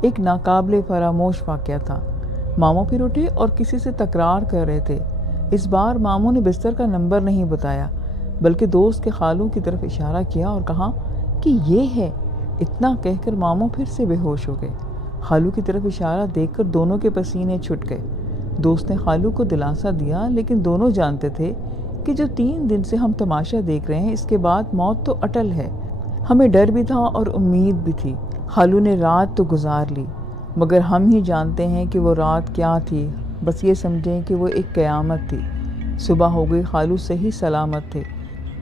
ایک ناقابل فراموش واقعہ تھا۔ ماموں پھر اٹھے اور کسی سے تکرار کر رہے تھے۔ اس بار ماموں نے بستر کا نمبر نہیں بتایا بلکہ دوست کے خالو کی طرف اشارہ کیا اور کہا کہ یہ ہے۔ اتنا کہہ کر ماموں پھر سے بے ہوش ہو گئے۔ خالو کی طرف اشارہ دیکھ کر دونوں کے پسینے چھٹ گئے۔ دوست نے خالو کو دلاسا دیا، لیکن دونوں جانتے تھے کہ جو 3 دن سے ہم تماشا دیکھ رہے ہیں اس کے بعد موت تو اٹل ہے۔ ہمیں ڈر بھی تھا اور امید بھی تھی۔ خالو نے رات تو گزار لی، مگر ہم ہی جانتے ہیں کہ وہ رات کیا تھی۔ بس یہ سمجھیں کہ وہ ایک قیامت تھی۔ صبح ہو گئی، خالو صحیح سلامت تھے،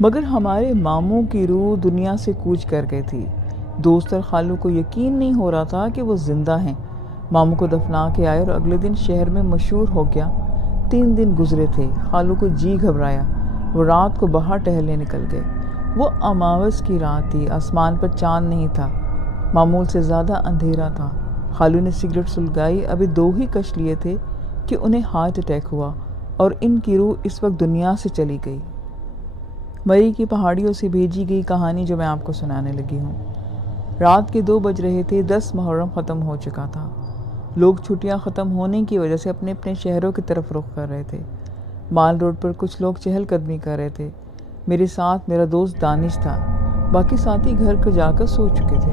مگر ہمارے ماموں کی روح دنیا سے کوچ کر گئی تھی۔ دوست اور خالو کو یقین نہیں ہو رہا تھا کہ وہ زندہ ہیں۔ ماموں کو دفنا کے آئے اور اگلے دن شہر میں مشہور ہو گیا۔ 3 دن گزرے تھے، خالو کو جی گھبرایا۔ وہ رات کو باہر ٹہلنے نکل گئے۔ وہ اماوس کی رات تھی، آسمان پر چاند نہیں تھا، معمول سے زیادہ اندھیرا تھا۔ خالو نے سگریٹ سلگائی، ابھی 2 ہی کش لیے تھے کہ انہیں ہارٹ اٹیک ہوا اور ان کی روح اس وقت دنیا سے چلی گئی۔ مری کی پہاڑیوں سے بھیجی گئی کہانی جو میں آپ کو سنانے لگی ہوں۔ رات کے 2 بج رہے تھے، 10 محرم ختم ہو چکا تھا۔ لوگ چھٹیاں ختم ہونے کی وجہ سے اپنے اپنے شہروں کی طرف رخ کر رہے تھے۔ مال روڈ پر کچھ لوگ چہل قدمی کر رہے تھے۔ میرے ساتھ میرا دوست دانش تھا، باقی ساتھی گھر کو جا کر سو چکے تھے۔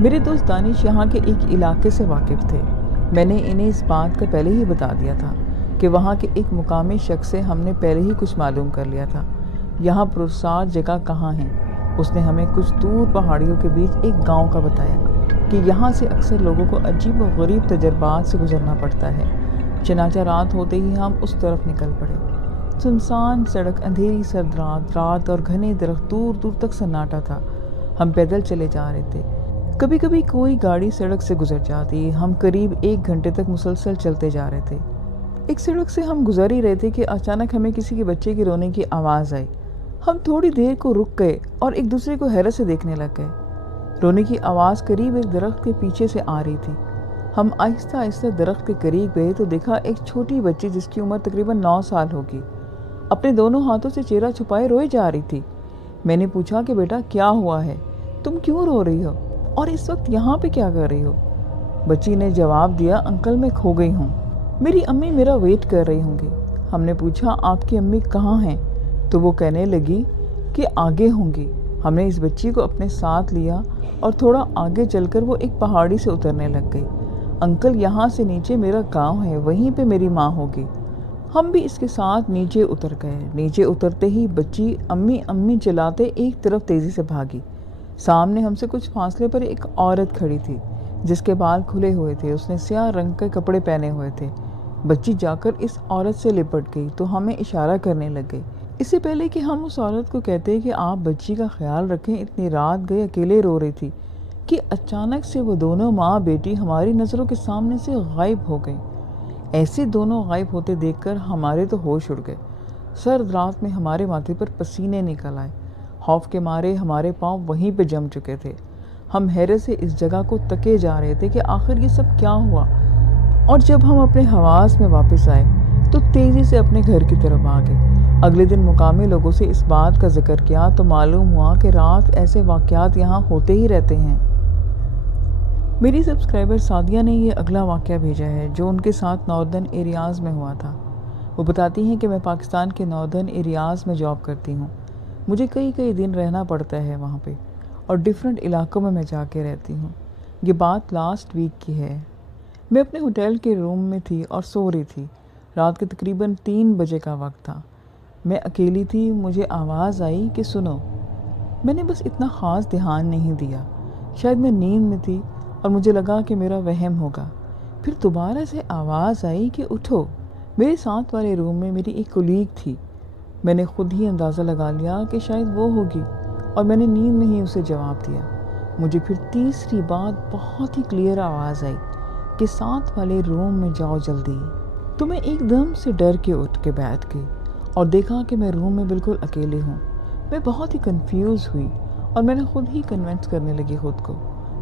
میرے دوست دانش یہاں کے ایک علاقے سے واقف تھے۔ میں نے انہیں اس بات کا پہلے ہی بتا دیا تھا کہ وہاں کے ایک مقامی شخص سے ہم نے پہلے ہی کچھ معلوم کر لیا تھا یہاں پرساد جگہ کہاں ہیں۔ اس نے ہمیں کچھ دور پہاڑیوں کے بیچ ایک گاؤں کا بتایا کہ یہاں سے اکثر لوگوں کو عجیب و غریب تجربات سے گزرنا پڑتا ہے۔ چنانچہ رات ہوتے ہی ہم اس طرف نکل پڑے۔ سنسان سڑک، اندھیری سرد رات اور گھنے درخت، دور دور تک سناٹا تھا۔ ہم پیدل چلے جا رہے تھے، کبھی کبھی کوئی گاڑی سڑک سے گزر جاتی۔ ہم قریب 1 گھنٹے تک مسلسل چلتے جا رہے تھے۔ ایک سڑک سے ہم گزر ہی رہے تھے کہ اچانک ہمیں کسی کے بچے کے رونے کی آواز آئی۔ ہم تھوڑی دیر کو رک گئے اور ایک دوسرے کو حیرت سے دیکھنے لگ گئے۔ رونے کی آواز قریب ایک درخت کے پیچھے سے آ رہی تھی۔ ہم آہستہ آہستہ درخت کے قریب گئے تو دیکھا ایک چھوٹی بچی جس کی عمر تقریباً 9 سال ہوگی، اپنے دونوں ہاتھوں سے چہرہ چھپائے روئے جا رہی تھی۔ میں نے پوچھا کہ بیٹا کیا ہوا ہے، تم کیوں رو رہی ہو اور اس وقت یہاں پہ کیا کر رہی ہو؟ بچی نے جواب دیا، انکل میں کھو گئی ہوں، میری امی میرا ویٹ کر رہی ہوں گی۔ ہم نے پوچھا آپ کی امی کہاں ہیں؟ تو وہ کہنے لگی کہ آگے ہوں گی۔ ہم نے اس بچی کو اپنے ساتھ لیا اور تھوڑا آگے چل کر وہ ایک پہاڑی سے اترنے لگ گئی۔ انکل یہاں سے نیچے میرا گاؤں ہے، وہیں پہ میری ماں ہوگی۔ ہم بھی اس کے ساتھ نیچے اتر گئے۔ نیچے اترتے ہی بچی امی امی چلاتے ایک طرف تیزی سے بھاگی۔ سامنے ہم سے کچھ فاصلے پر ایک عورت کھڑی تھی جس کے بال کھلے ہوئے تھے، اس نے سیاہ رنگ کے کپڑے پہنے ہوئے تھے۔ بچی جا کر اس عورت سے لپٹ گئی تو ہمیں اشارہ کرنے لگ گئی۔ اس سے پہلے کہ ہم اس عورت کو کہتے کہ آپ بچی کا خیال رکھیں، اتنی رات گئے اکیلے رو رہی تھی کہ اچانک سے وہ دونوں ماں بیٹی ہماری نظروں کے سامنے سے غائب ہو گئیں۔ ایسے دونوں غائب ہوتے دیکھ کر ہمارے تو ہوش اڑ گئے۔ سرد رات میں ہمارے ماتھے پر پسینے نکل آئے۔ خوف کے مارے ہمارے پاؤں وہیں پہ جم چکے تھے۔ ہم حیرت سے اس جگہ کو تکے جا رہے تھے کہ آخر یہ سب کیا ہوا، اور جب ہم اپنے حواس میں واپس آئے تو تیزی سے اپنے گھر کی طرف آ گئے۔ اگلے دن مقامی لوگوں سے اس بات کا ذکر کیا تو معلوم ہوا کہ رات ایسے واقعات یہاں ہوتے ہی رہتے ہیں۔ میری سبسکرائبر سعدیہ نے یہ اگلا واقعہ بھیجا ہے جو ان کے ساتھ ناردرن ایریاز میں ہوا تھا۔ وہ بتاتی ہیں کہ میں پاکستان کے ناردرن ایریاز میں جاب کرتی ہوں۔ مجھے کئی دن رہنا پڑتا ہے وہاں پہ، اور ڈیفرنٹ علاقوں میں جا کے رہتی ہوں۔ یہ بات لاسٹ ویک کی ہے۔ میں اپنے ہوٹل کے روم میں تھی اور سو رہی تھی۔ رات کے تقریباً 3 بجے کا وقت تھا۔ میں اکیلی تھی۔ مجھے آواز آئی کہ سنو۔ میں نے بس اتنا خاص دھیان نہیں دیا، شاید میں نیند میں تھی اور مجھے لگا کہ میرا وہم ہوگا۔ پھر دوبارہ سے آواز آئی کہ اٹھو۔ میرے ساتھ والے روم میں میری ایک کولیگ تھی۔ میں نے خود ہی اندازہ لگا لیا کہ شاید وہ ہوگی، اور میں نے نیند میں ہی اسے جواب دیا۔ مجھے پھر تیسری بار بہت ہی کلیئر آواز آئی کہ ساتھ والے روم میں جاؤ جلدی۔ تو میں ایک دم سے ڈر کے اٹھ کے بیٹھ گئی اور دیکھا کہ میں روم میں بالکل اکیلے ہوں۔ میں بہت ہی کنفیوز ہوئی اور میں نے خود ہی کنونس کرنے لگی خود کو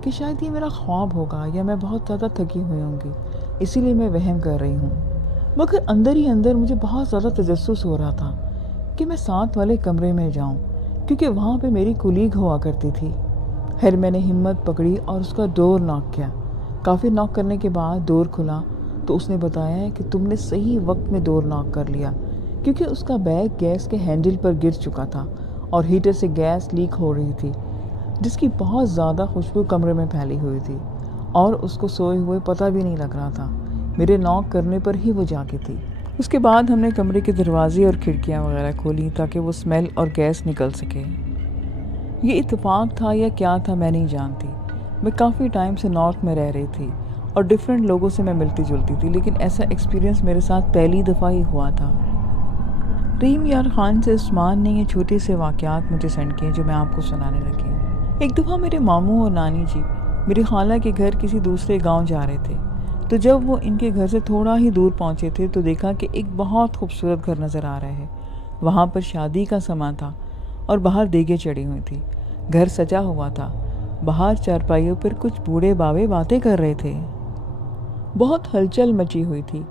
کہ شاید یہ میرا خواب ہوگا یا میں بہت زیادہ تھکی ہوئی ہوں گی، اسی لیے میں وہم کر رہی ہوں۔ مگر اندر ہی اندر مجھے بہت زیادہ تجسس ہو رہا تھا کہ میں ساتھ والے کمرے میں جاؤں، کیونکہ وہاں پہ میری کولیگ ہوا کرتی تھی۔ خیر میں نے ہمت پکڑی اور اس کا ڈور ناک کیا۔ کافی ناک کرنے کے بعد ڈور کھلا تو اس نے بتایا کہ تم نے صحیح وقت میں ڈور ناک کر لیا، کیونکہ اس کا بیگ گیس کے ہینڈل پر گر چکا تھا اور ہیٹر سے گیس لیک ہو رہی تھی، جس کی بہت زیادہ خوشبو کمرے میں پھیلی ہوئی تھی، اور اس کو سوئے ہوئے پتہ بھی نہیں لگ رہا تھا۔ میرے ناک کرنے پر ہی وہ جاگی تھی۔ اس کے بعد ہم نے کمرے کے دروازے اور کھڑکیاں وغیرہ کھولی تاکہ وہ اسمیل اور گیس نکل سکے۔ یہ اتفاق تھا یا کیا تھا میں نہیں جانتی۔ میں کافی ٹائم سے نارتھ میں رہ رہی تھی اور ڈیفرنٹ لوگوں سے میں ملتی جلتی تھی، لیکن ایسا ایکسپیرینس میرے ساتھ پہلی دفعہ ہی ہوا تھا۔ رحیم یار خان سے عثمان نے یہ چھوٹے سے واقعات مجھے سینڈ کیے جو میں آپ کو سنانے لگی ہوں۔ ایک دفعہ میرے ماموں اور نانی جی میری خالہ کے گھر کسی دوسرے گاؤں جا رہے تھے، تو جب وہ ان کے گھر سے تھوڑا ہی دور پہنچے تھے تو دیکھا کہ ایک بہت خوبصورت گھر نظر آ رہا ہے۔ وہاں پر شادی کا سامان تھا اور باہر دیگیں چڑھی ہوئی تھی۔ گھر سجا ہوا تھا۔ باہر چارپائیوں پر کچھ بوڑھے باوے باتیں کر رہے تھے۔ بہت ہلچل مچی ہوئی تھی۔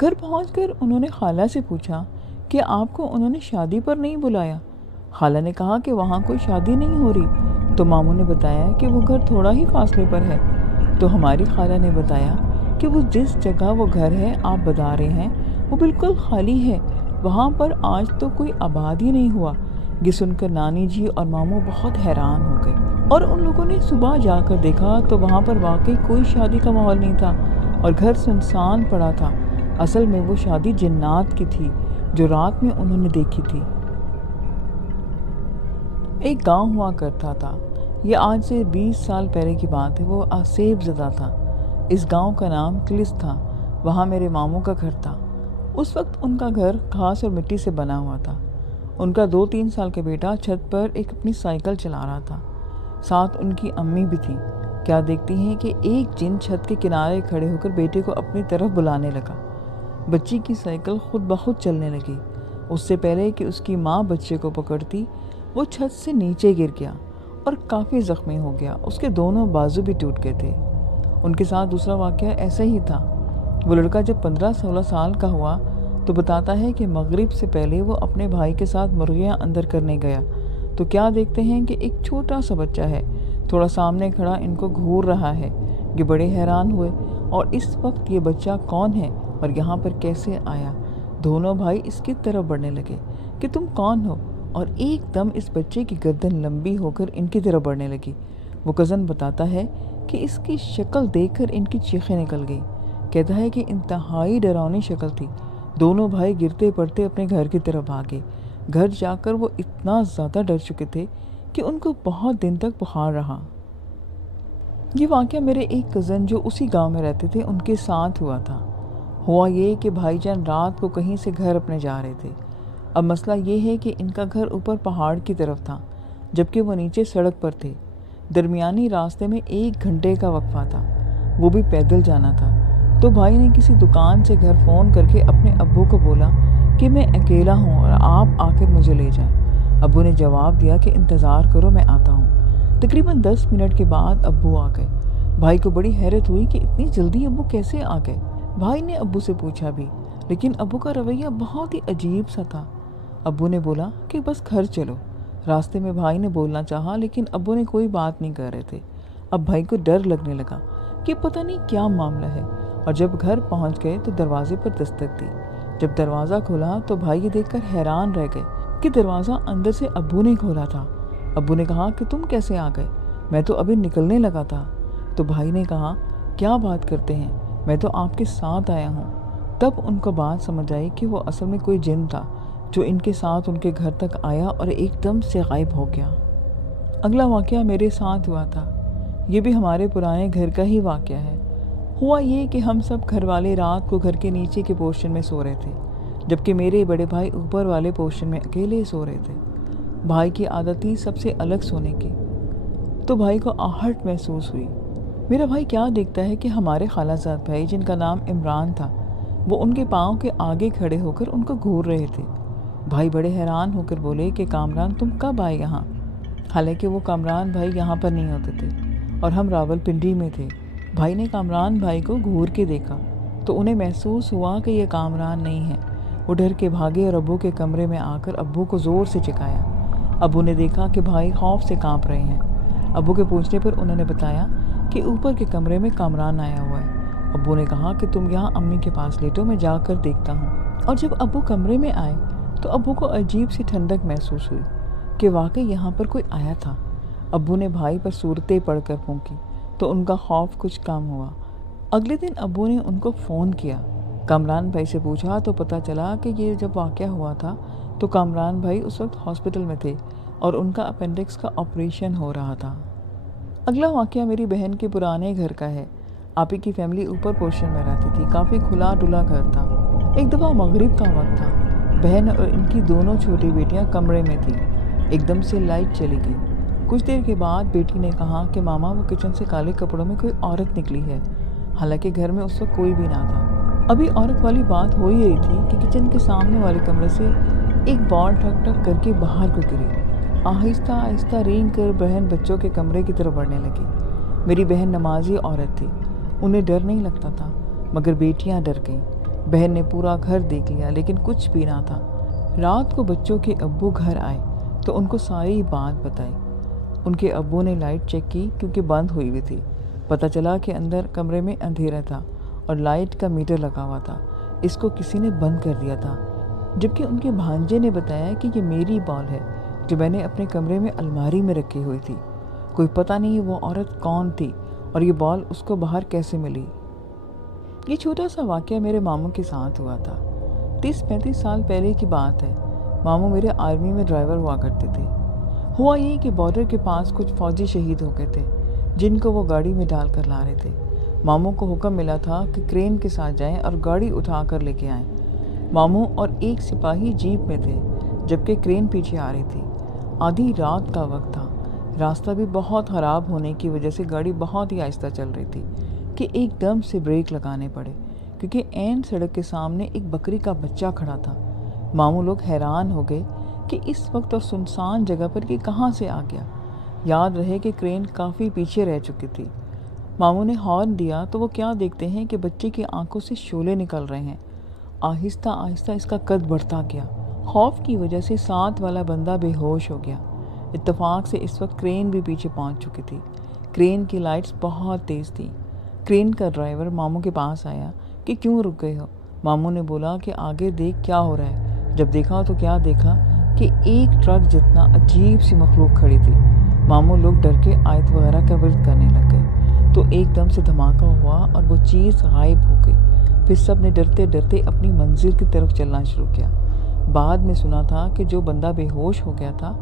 گھر پہنچ کر انہوں نے خالہ سے پوچھا کہ آپ کو انہوں نے شادی پر نہیں بلایا؟ خالہ نے کہا کہ وہاں کوئی شادی نہیں ہو رہی، تو ماموں نے بتایا کہ وہ گھر تھوڑا ہی فاصلے پر ہے۔ تو ہماری خالہ نے بتایا کہ وہ جس جگہ وہ گھر ہے آپ بتا رہے ہیں وہ بالکل خالی ہے، وہاں پر آج تو کوئی آباد ہی نہیں ہوا۔ یہ سن کر نانی جی اور ماموں بہت حیران ہو گئے، اور ان لوگوں نے صبح جا کر دیکھا تو وہاں پر واقعی کوئی شادی کا ماحول نہیں تھا اور گھر سنسان پڑا تھا۔ اصل میں وہ شادی جنات کی تھی جو رات میں انہوں نے دیکھی تھی۔ ایک گاؤں ہوا کرتا تھا، یہ آج سے 20 سال پہلے کی بات ہے، وہ آسیب زدہ تھا۔ اس گاؤں کا نام کلس تھا۔ وہاں میرے ماموں کا گھر تھا۔ اس وقت ان کا گھر گھاس اور مٹی سے بنا ہوا تھا۔ ان کا 2-3 سال کا بیٹا چھت پر ایک اپنی سائیکل چلا رہا تھا، ساتھ ان کی امی بھی تھی۔ کیا دیکھتی ہیں کہ ایک جن چھت کے کنارے کھڑے ہو کر بیٹے کو اپنی طرف بلانے لگا۔ بچی کی سائیکل خود بخود چلنے لگی۔ اس سے پہلے کہ اس کی ماں بچے کو پکڑتی، وہ چھت سے نیچے گر گیا اور کافی زخمی ہو گیا۔ اس کے دونوں بازو بھی ٹوٹ گئے تھے۔ ان کے ساتھ دوسرا واقعہ ایسا ہی تھا۔ وہ لڑکا جب 15-16 سال کا ہوا تو بتاتا ہے کہ مغرب سے پہلے وہ اپنے بھائی کے ساتھ مرغیاں اندر کرنے گیا، تو کیا دیکھتے ہیں کہ ایک چھوٹا سا بچہ ہے، تھوڑا سامنے کھڑا ان کو گھور رہا ہے۔ یہ بڑے حیران ہوئے، اور اس وقت یہ بچہ کون ہے اور یہاں پر کیسے آیا؟ دونوں بھائی اس کی طرف بڑھنے لگے کہ تم کون ہو، اور ایک دم اس بچے کی گردن لمبی ہو کر ان کی طرف بڑھنے لگی۔ وہ کزن بتاتا ہے کہ اس کی شکل دیکھ کر ان کی چیخیں نکل گئی۔ کہتا ہے کہ انتہائی ڈراؤنی شکل تھی۔ دونوں بھائی گرتے پڑتے اپنے گھر کی طرف بھاگے۔ گھر جا کر وہ اتنا زیادہ ڈر چکے تھے کہ ان کو بہت دن تک بخار رہا۔ یہ واقعہ میرے ایک کزن جو اسی گاؤں میں رہتے تھے ان کے ساتھ ہوا تھا۔ ہوا یہ کہ بھائی جان رات کو کہیں سے گھر اپنے جا رہے تھے۔ اب مسئلہ یہ ہے کہ ان کا گھر اوپر پہاڑ کی طرف تھا، جبکہ وہ نیچے سڑک پر تھے۔ درمیانی راستے میں 1 گھنٹے کا وقفہ تھا، وہ بھی پیدل جانا تھا۔ تو بھائی نے کسی دکان سے گھر فون کر کے اپنے ابو کو بولا کہ میں اکیلا ہوں اور آپ آ کر مجھے لے جائیں۔ ابو نے جواب دیا کہ انتظار کرو، میں آتا ہوں۔ تقریباً 10 منٹ کے بعد ابو آ گئے۔ بھائی کو بڑی حیرت ہوئی کہ اتنی جلدی ابو کیسے آ گئے۔ بھائی نے ابو سے پوچھا بھی، لیکن ابو کا رویہ بہت ہی عجیب سا تھا۔ ابو نے بولا کہ بس گھر چلو۔ راستے میں بھائی نے بولنا چاہا، لیکن ابو نے کوئی بات نہیں کر رہے تھے۔ اب بھائی کو ڈر لگنے لگا کہ پتہ نہیں کیا معاملہ ہے، اور جب گھر پہنچ گئے تو دروازے پر دستک دی۔ جب دروازہ کھلا تو بھائی یہ دیکھ کر حیران رہ گئے کہ دروازہ اندر سے ابو نے کھولا تھا۔ ابو نے کہا کہ تم کیسے آ گئے؟ میں تو ابھی نکلنے لگا تھا۔ تو بھائی نے کہا کیا بات کرتے ہیں، میں تو آپ کے ساتھ آیا ہوں۔ تب ان کو بات سمجھ آئی کہ وہ اصل میں کوئی جن تھا جو ان کے ساتھ ان کے گھر تک آیا اور ایک دم سے غائب ہو گیا۔ اگلا واقعہ میرے ساتھ ہوا تھا۔ یہ بھی ہمارے پرانے گھر کا ہی واقعہ ہے۔ ہوا یہ کہ ہم سب گھر والے رات کو گھر کے نیچے کے پورشن میں سو رہے تھے، جبکہ میرے بڑے بھائی اوپر والے پورشن میں اکیلے سو رہے تھے۔ بھائی کی عادت تھی سب سے الگ سونے کی، تو بھائی کو آہٹ محسوس ہوئی۔ میرا بھائی کیا دیکھتا ہے کہ ہمارے خالہ زاد بھائی، جن کا نام عمران تھا، وہ ان کے پاؤں کے آگے کھڑے ہو کر ان کو گھور رہے تھے۔ بھائی بڑے حیران ہو کر بولے کہ کامران تم کب آئے یہاں؟ حالانکہ وہ کامران بھائی یہاں پر نہیں ہوتے تھے اور ہم راول پنڈی میں تھے۔ بھائی نے کامران بھائی کو گھور کے دیکھا تو انہیں محسوس ہوا کہ یہ کامران نہیں ہے۔ وہ ڈر کے بھاگے اور ابو کے کمرے میں آ کر ابو کو زور سے چکایا۔ ابو نے دیکھا کہ بھائی خوف سے کانپ رہے ہیں۔ ابو کے پوچھنے پر انہوں نے بتایا کہ اوپر کے کمرے میں کامران آیا ہوا ہے۔ ابو نے کہا کہ تم یہاں امی کے پاس لیٹو، میں جا کر دیکھتا ہوں۔ اور جب ابو کمرے میں آئے تو ابو کو عجیب سی ٹھنڈک محسوس ہوئی کہ واقعی یہاں پر کوئی آیا تھا۔ ابو نے بھائی پر صورتیں پڑھ کر پھونکی تو ان کا خوف کچھ کم ہوا۔ اگلے دن ابو نے ان کو فون کیا۔ کامران بھائی سے پوچھا تو پتہ چلا کہ یہ جب واقعہ ہوا تھا تو کامران بھائی اس وقت ہاسپٹل میں تھے اور ان کا اپینڈکس کا آپریشن ہو رہا تھا۔ اگلا واقعہ میری بہن کے پرانے گھر کا ہے۔ آپی کی فیملی اوپر پورشن میں رہتی تھی، کافی کھلا ڈلا گھر تھا۔ ایک دفعہ مغرب کا وقت تھا، بہن اور ان کی دونوں چھوٹی بیٹیاں کمرے میں تھیں۔ ایک دم سے لائٹ چلی گئی۔ کچھ دیر کے بعد بیٹی نے کہا کہ ماما وہ کچن سے کالے کپڑوں میں کوئی عورت نکلی ہے، حالانکہ گھر میں اس وقت کوئی بھی نہ تھا۔ ابھی عورت والی بات ہو ہی رہی تھی کہ کچن کے سامنے والے کمرے سے ایک بال ٹھک ٹھک کر کے باہر کو گری۔ آہستہ آہستہ رینگ کر بہن بچوں کے کمرے کی طرف بڑھنے لگی۔ میری بہن نمازی عورت تھی، انہیں ڈر نہیں لگتا تھا، مگر بیٹیاں ڈر گئیں۔ بہن نے پورا گھر دیکھ لیا لیکن کچھ بھی نہ تھا۔ رات کو بچوں کے ابو گھر آئے تو ان کو ساری بات بتائی۔ ان کے ابو نے لائٹ چیک کی کیونکہ بند ہوئی ہوئی تھی۔ پتہ چلا کہ اندر کمرے میں اندھیرا تھا اور لائٹ کا میٹر لگا ہوا تھا، اس کو کسی نے بند کر دیا تھا۔ جبکہ ان کے بھانجے نے بتایا کہ یہ میری بال ہے جو میں نے اپنے کمرے میں الماری میں رکھی ہوئی تھی۔ کوئی پتہ نہیں وہ عورت کون تھی اور یہ بال اس کو باہر کیسے ملی۔ یہ چھوٹا سا واقعہ میرے ماموں کے ساتھ ہوا تھا۔ 30-35 سال پہلے کی بات ہے۔ ماموں میرے آرمی میں ڈرائیور ہوا کرتے تھے۔ ہوا یہ کہ بارڈر کے پاس کچھ فوجی شہید ہو گئے تھے جن کو وہ گاڑی میں ڈال کر لا رہے تھے۔ ماموں کو حکم ملا تھا کہ کرین کے ساتھ جائیں اور گاڑی اٹھا کر لے کے آئیں۔ ماموں اور ایک سپاہی جیپ میں تھے جبکہ کرین پیچھے آ رہی تھی۔ آدھی رات کا وقت تھا، راستہ بھی بہت خراب ہونے کی وجہ سے گاڑی بہت ہی آہستہ چل رہی تھی کہ ایک دم سے بریک لگانے پڑے کیونکہ عین سڑک کے سامنے ایک بکری کا بچہ کھڑا تھا۔ ماموں لوگ حیران ہو گئے کہ اس وقت اور سنسان جگہ پر یہ کہاں سے آ گیا۔ یاد رہے کہ کرین کافی پیچھے رہ چکی تھی۔ ماموں نے ہارن دیا تو وہ کیا دیکھتے ہیں کہ بچے کی آنکھوں سے شعلے نکل رہے ہیں۔ آہستہ آہستہ اس کا قد بڑھتا گیا۔ خوف کی وجہ سے ساتھ والا بندہ بے ہوش ہو گیا۔ اتفاق سے اس وقت کرین بھی پیچھے پہنچ چکی تھی۔ کرین کی لائٹس بہت تیز تھیں۔ کرین کا ڈرائیور ماموں کے پاس آیا کہ کیوں رک گئے ہو؟ ماموں نے بولا کہ آگے دیکھ کیا ہو رہا ہے۔ جب دیکھا تو کیا دیکھا کہ ایک ٹرک جتنا عجیب سی مخلوق کھڑی تھی۔ ماموں لوگ ڈر کے آیت وغیرہ کا ورد کرنے لگ گئے تو ایک دم سے دھماکہ ہوا اور وہ چیز غائب ہو گئی۔ پھر سب نے ڈرتے ڈرتے اپنی منزل کی طرف چلنا شروع کیا۔ بعد میں سنا تھا کہ جو بندہ بے ہوش ہو گیا تھا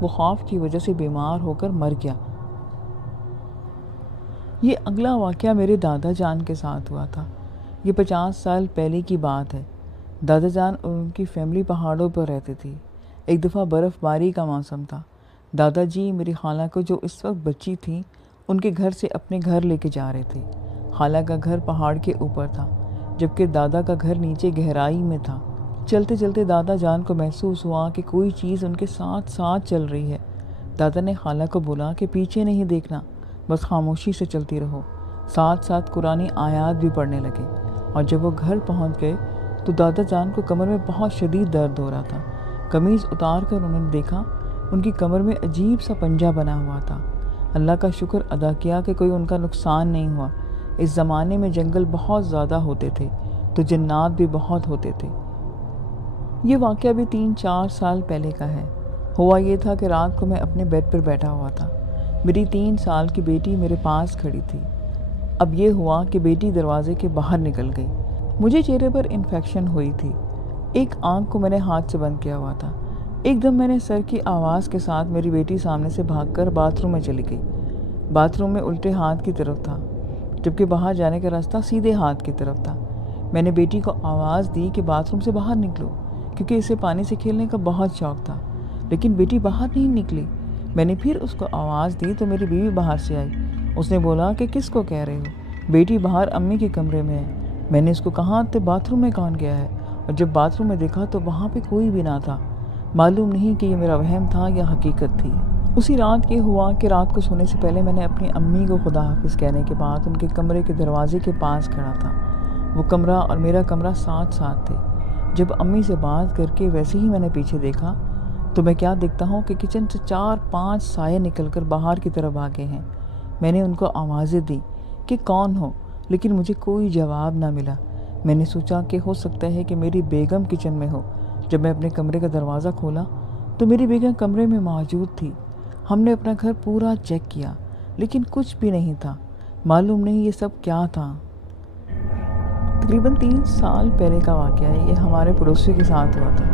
وہ خوف کی وجہ سے بیمار ہو کر مر گیا۔ یہ اگلا واقعہ میرے دادا جان کے ساتھ ہوا تھا۔ یہ 50 سال پہلے کی بات ہے۔ دادا جان اور ان کی فیملی پہاڑوں پر رہتی تھی۔ ایک دفعہ برف باری کا موسم تھا۔ دادا جی میری خالہ کو جو اس وقت بچی تھی ان کے گھر سے اپنے گھر لے کے جا رہے تھے۔ خالہ کا گھر پہاڑ کے اوپر تھا جبکہ دادا کا گھر نیچے گہرائی میں تھا۔ چلتے چلتے دادا جان کو محسوس ہوا کہ کوئی چیز ان کے ساتھ ساتھ چل رہی ہے۔ دادا نے خالہ کو بولا کہ پیچھے نہیں دیکھنا، بس خاموشی سے چلتی رہو۔ ساتھ ساتھ قرآنی آیات بھی پڑھنے لگے۔ اور جب وہ گھر پہنچ گئے تو دادا جان کو کمر میں بہت شدید درد ہو رہا تھا۔ قمیض اتار کر انہوں نے دیکھا ان کی کمر میں عجیب سا پنجہ بنا ہوا تھا۔ اللہ کا شکر ادا کیا کہ کوئی ان کا نقصان نہیں ہوا۔ اس زمانے میں جنگل بہت زیادہ ہوتے تھے تو جنات بھی بہت ہوتے تھے۔ یہ واقعہ بھی 3-4 سال پہلے کا ہے۔ ہوا یہ تھا کہ رات کو میں اپنے بیڈ پر بیٹھا ہوا تھا۔ میری 3 سال کی بیٹی میرے پاس کھڑی تھی۔ اب یہ ہوا کہ بیٹی دروازے کے باہر نکل گئی۔ مجھے چہرے پر انفیکشن ہوئی تھی۔ ایک آنکھ کو میں نے ہاتھ سے بند کیا ہوا تھا۔ ایک دم میں نے سر کی آواز کے ساتھ میری بیٹی سامنے سے بھاگ کر باتھ روم میں چلی گئی۔ باتھ روم میں الٹے ہاتھ کی طرف تھا جبکہ باہر جانے کا راستہ سیدھے ہاتھ کی طرف تھا۔ میں نے بیٹی کو آواز دی کہ باتھ روم سے باہر نکلو کیونکہ اسے پانی سے کھیلنے کا بہت شوق تھا، لیکن بیٹی باہر نہیں نکلی۔ میں نے پھر اس کو آواز دی تو میری بیوی باہر سے آئی۔ اس نے بولا کہ کس کو کہہ رہے ہو؟ بیٹی باہر امی کے کمرے میں ہے۔ میں نے اس کو کہا تو باتھ روم میں کون گیا ہے؟ اور جب باتھ روم میں دیکھا تو وہاں پہ کوئی بھی نہ تھا۔ معلوم نہیں کہ یہ میرا وہم تھا یا حقیقت تھی۔ اسی رات یہ ہوا کہ رات کو سونے سے پہلے میں نے اپنی امی کو خدا حافظ کہنے کے بعد ان کے کمرے کے دروازے کے پاس کھڑا تھا۔ وہ کمرہ اور میرا کمرہ ساتھ ساتھ تھے۔ جب امی سے بات کر کے ویسے ہی میں نے پیچھے دیکھا تو میں کیا دیکھتا ہوں کہ کچن سے 4-5 سائے نکل کر باہر کی طرف آگے ہیں۔ میں نے ان کو آوازیں دی کہ کون ہو، لیکن مجھے کوئی جواب نہ ملا۔ میں نے سوچا کہ ہو سکتا ہے کہ میری بیگم کچن میں ہو۔ جب میں اپنے کمرے کا دروازہ کھولا تو میری بیگم کمرے میں موجود تھی۔ ہم نے اپنا گھر پورا چیک کیا لیکن کچھ بھی نہیں تھا۔ معلوم نہیں یہ سب کیا تھا۔ تقریباً 3 سال پہلے کا واقعہ ہے۔ یہ ہمارے پڑوسی کے ساتھ ہوا تھا۔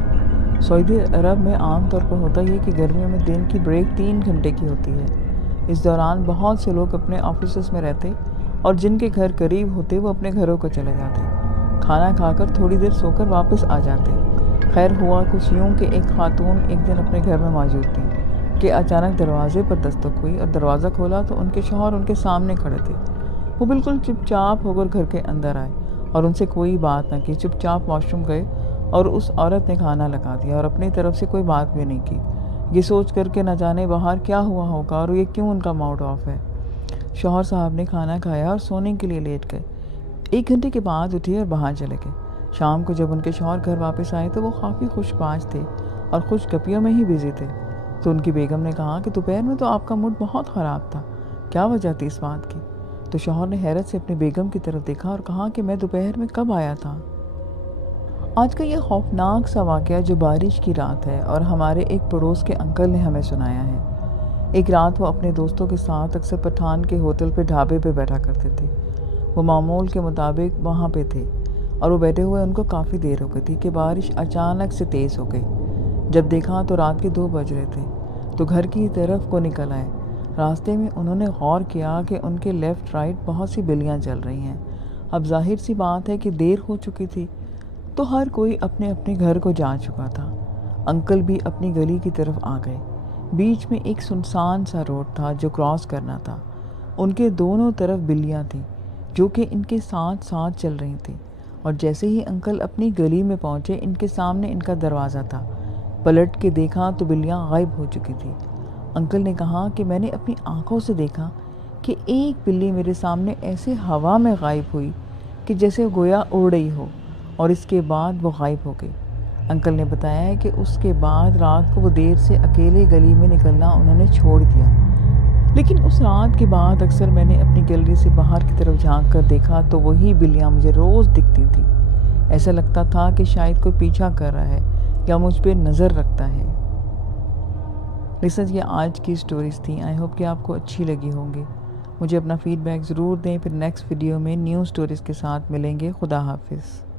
سعودی عرب میں عام طور پر ہوتا یہ کہ گرمیوں میں دن کی بریک 3 گھنٹے کی ہوتی ہے۔ اس دوران بہت سے لوگ اپنے آفیسز میں رہتے اور جن کے گھر قریب ہوتے وہ اپنے گھروں کو چلے جاتے، کھانا کھا کر تھوڑی دیر سو کر واپس آ جاتے۔ خیر ہوا کچھ یوں کہ ایک خاتون ایک دن اپنے گھر میں موجود تھی کہ اچانک دروازے پر دستک ہوئی اور دروازہ کھولا تو ان کے شوہر ان کے سامنے کھڑے تھے۔ وہ بالکل چپ چاپ ہو کر گھر کے اندر آئے اور ان سے کوئی بات نہ کی، چپ چاپ واش روم گئے اور اس عورت نے کھانا لگا دیا اور اپنی طرف سے کوئی بات بھی نہیں کی، یہ سوچ کر کہ نہ جانے باہر کیا ہوا ہوگا اور یہ کیوں ان کا موڈ آف ہے۔ شوہر صاحب نے کھانا کھایا اور سونے کے لیے لیٹ گئے۔ 1 گھنٹے کے بعد اٹھے اور باہر چلے گئے۔ شام کو جب ان کے شوہر گھر واپس آئے تو وہ کافی خوش باش تھے اور خوش گپیوں میں ہی بزی تھے۔ تو ان کی بیگم نے کہا کہ دوپہر میں تو آپ کا موڈ بہت خراب تھا، کیا وجہ تھی اس بات کی؟ تو شوہر نے حیرت سے اپنی بیگم کی طرف دیکھا اور کہا کہ میں دوپہر میں کب آیا تھا؟ آج کا یہ خوفناک سا واقعہ جو بارش کی رات ہے اور ہمارے ایک پڑوس کے انکل نے ہمیں سنایا ہے۔ ایک رات وہ اپنے دوستوں کے ساتھ اکثر پٹھان کے ہوٹل پہ ڈھابے پہ بیٹھا کرتے تھے۔ وہ معمول کے مطابق وہاں پہ تھے اور وہ بیٹھے ہوئے ان کو کافی دیر ہو گئی تھی کہ بارش اچانک سے تیز ہو گئی۔ جب دیکھا تو رات کے 2 بج رہے تھے تو گھر کی طرف کو نکل آئے۔ راستے میں انہوں نے غور کیا کہ ان کے لیفٹ رائٹ بہت سی بلیاں چل رہی ہیں۔ اب ظاہر سی بات ہے کہ دیر ہو چکی تھی تو ہر کوئی اپنے اپنے گھر کو جا چکا تھا۔ انکل بھی اپنی گلی کی طرف آ گئے۔ بیچ میں ایک سنسان سا روڈ تھا جو کراس کرنا تھا۔ ان کے دونوں طرف بلیاں تھیں جو کہ ان کے ساتھ ساتھ چل رہی تھیں، اور جیسے ہی انکل اپنی گلی میں پہنچے ان کے سامنے ان کا دروازہ تھا۔ پلٹ کے دیکھا تو بلیاں غائب ہو چکی تھی۔ انکل نے کہا کہ میں نے اپنی آنکھوں سے دیکھا کہ ایک بلی میرے سامنے ایسے ہوا میں غائب ہوئی کہ جیسے گویا اڑ رہی ہو، اور اس کے بعد وہ غائب ہو گئی۔ انکل نے بتایا کہ اس کے بعد رات کو وہ دیر سے اکیلے گلی میں نکلنا انہوں نے چھوڑ دیا، لیکن اس رات کے بعد اکثر میں نے اپنی گیلری سے باہر کی طرف جھانک کر دیکھا تو وہی بلیاں مجھے روز دکھتی تھیں۔ ایسا لگتا تھا کہ شاید کوئی پیچھا کر رہا ہے یا مجھ پہ نظر رکھتا ہے۔ لسنز، یہ آج کی سٹوریز تھیں۔ آئی ہوپ کہ آپ کو اچھی لگی ہوں گی۔ مجھے اپنا فیڈ بیک ضرور دیں۔ پھر نیکسٹ ویڈیو میں نیو سٹوریز کے ساتھ ملیں گے۔ خدا حافظ۔